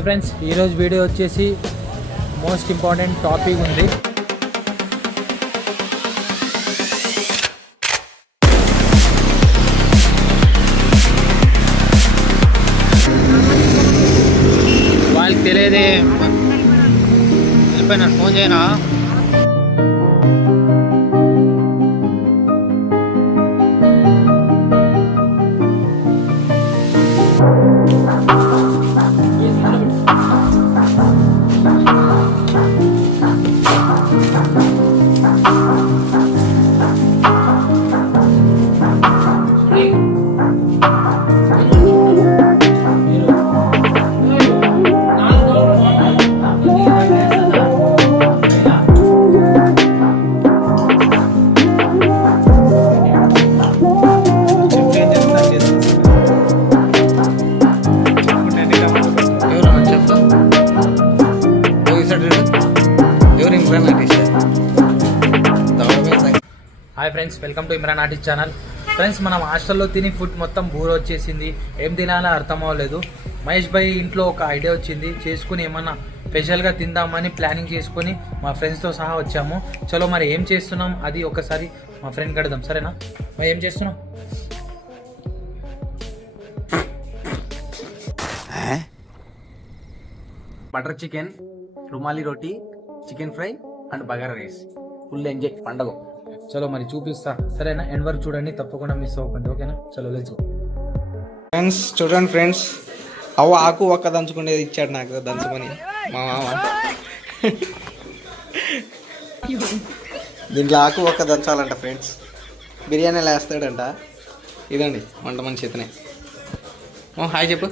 Hi friends, ఈరోజు video వచ్చేసి most important topic ఉంది. వాళ్ళకి తెలియదే వెళ్ళిపోయినా ఫోన్ చేయనా. Hi friends, welcome to Imran artist channel. Friends, మనం హాస్టల్లో తిని ఫుడ్ మొత్తం బోర్ వచ్చేసింది. ఏం తినాలో అర్థం అవ్వలేదు. మహేష్ భాయ్ ఇంట్లో ఒక ఐడియా వచ్చింది, చేసుకుని ఏమన్నా స్పెషల్గా తిందామని ప్లానింగ్ చేసుకొని మా ఫ్రెండ్స్తో సహా వచ్చాము. చలో మరి ఏం చేస్తున్నాం అది ఒకసారి మా ఫ్రెండ్ కడదాం, సరేనా? మరి ఏం చేస్తున్నాం? Butter chicken, rumali roti, chicken fry and bagara rice. Full enjoy పండగ. చలో మరి చూపిస్తా, సరేనా? ఎండ్ వరకు చూడండి, తప్పకుండా మిస్ అవ్వకండి, ఓకేనా? చలో లెట్స్ గో. ఫ్రెండ్స్ చూడండి ఫ్రెండ్స్, ఆకు ఒక్క దంచుకునేది ఇచ్చాడు నాకు దంచమని మా మామ. దీంట్లో ఆకు ఒక్క దంచాలంట ఫ్రెండ్స్. బిర్యానీలో వేస్తాడంట. ఇదండి వంట మనిషి ఇతనే. హాయ్ చెప్పు.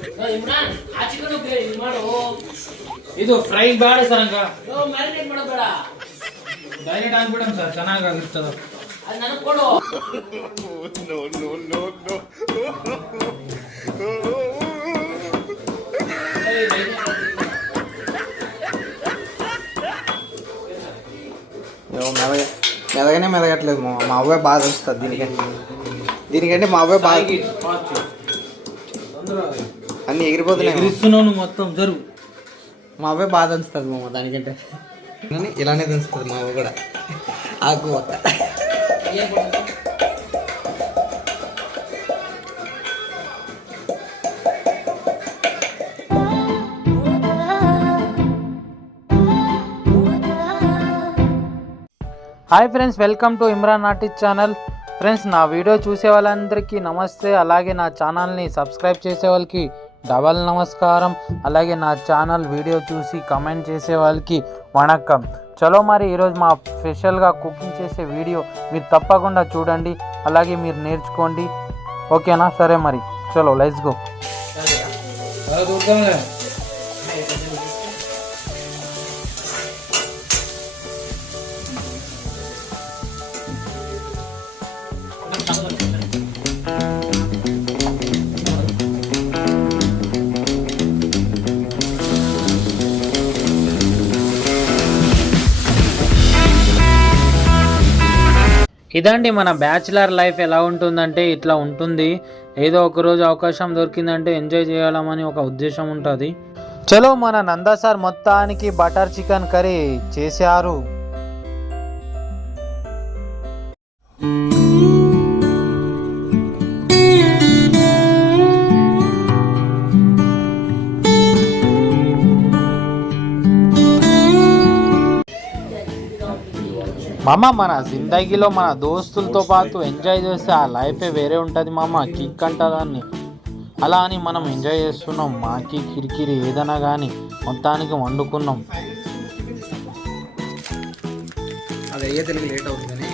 ಇದು ಫ್ರೈ ಬೇಡ ಸರ್, ಹಂಗ ಮ್ಯಾರಿನೇಟ್ ಮಾಡಬೇಡ, ಡೈರೆಕ್ಟ್ ಹಾಕ್ಬಿಡಮ್ ಸರ್, ಚೆನ್ನಾಗಿರ್ತದ. ಅದು ನನಗೆ ಕೊಡು. మెదగట్లేదు మా అవ్వే బాధ వస్తుంది దీనికంటే మా అవ్వే బాధ. అన్ని ఎగిరిపోతున్నాయి మొత్తం జరుగు. మా అవ్వే బాధ అనిస్తుంది మామ దానికంటే. ఇలానే దంచుతుంది మా అవ్వ కూడా ఆకు ఒక్క. Hi friends, welcome to Imran artist channel. Friends, నా వీడియో చూసే వాళ్ళందరికీ నమస్తే. అలాగే నా ఛానల్ని సబ్స్క్రైబ్ చేసే వాళ్ళకి డబల్ నమస్కారం. అలాగే నా ఛానల్ వీడియో చూసి కమెంట్ చేసే వాళ్ళకి వణక్కం. చలో మరి ఈరోజు మా స్పెషల్గా కుకింగ్ చేసే వీడియో మీరు తప్పకుండా చూడండి, అలాగే మీరు నేర్చుకోండి, ఓకేనా? సరే మరి చలో లెట్స్ గో. ఇదండి మన బ్యాచిలర్ లైఫ్. ఎలా ఉంటుందంటే ఇట్లా ఉంటుంది. ఏదో ఒకరోజు అవకాశం దొరికిందంటే ఎంజాయ్ చేయాలని ఒక ఉద్దేశం ఉంటుంది. చలో, మన నందా సార్ మొత్తానికి బటర్ చికెన్ కర్రీ చేశారు. మామ, మన జిందగీలో మన దోస్తులతో పాటు ఎంజాయ్ చేస్తే ఆ లైఫే వేరే ఉంటుంది మామ. కిక్ అంట దాన్ని. అలా అని మనం ఎంజాయ్ చేస్తున్నాం. మాకి కిరికిరి ఏదైనా కానీ మొత్తానికి వండుకున్నాం. అది అయ్యే తెలుగు లేట్ అవుతుందని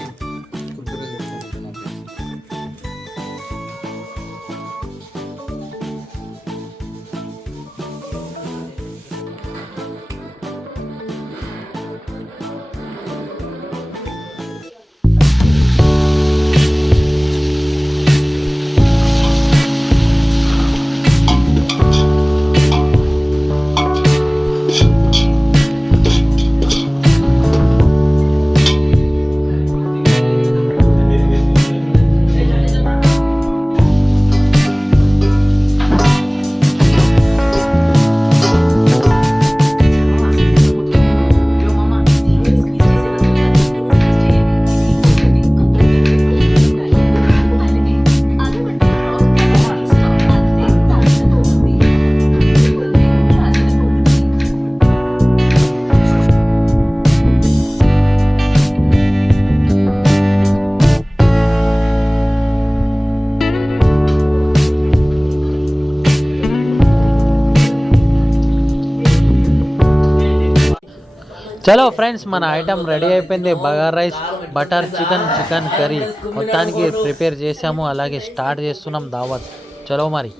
చలో ఫ్రెండ్స్, మన ఐటమ్ రెడీ అయిపోయింది. Bagara rice, butter chicken, chicken curry మొత్తానికి ప్రిపేర్ చేసాము. అలాగే స్టార్ట్ చేస్తున్నాం దావత్. చలో మరి.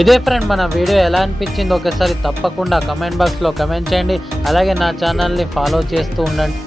ఇదే ఫ్రెండ్, మన వీడియో ఎలా అనిపించిందో ఒకసారి తప్పకుండా కమెంట్ బాక్స్లో కమెంట్ చేయండి. అలాగే నా ఛానల్ని ఫాలో చేస్తూ ఉండండి.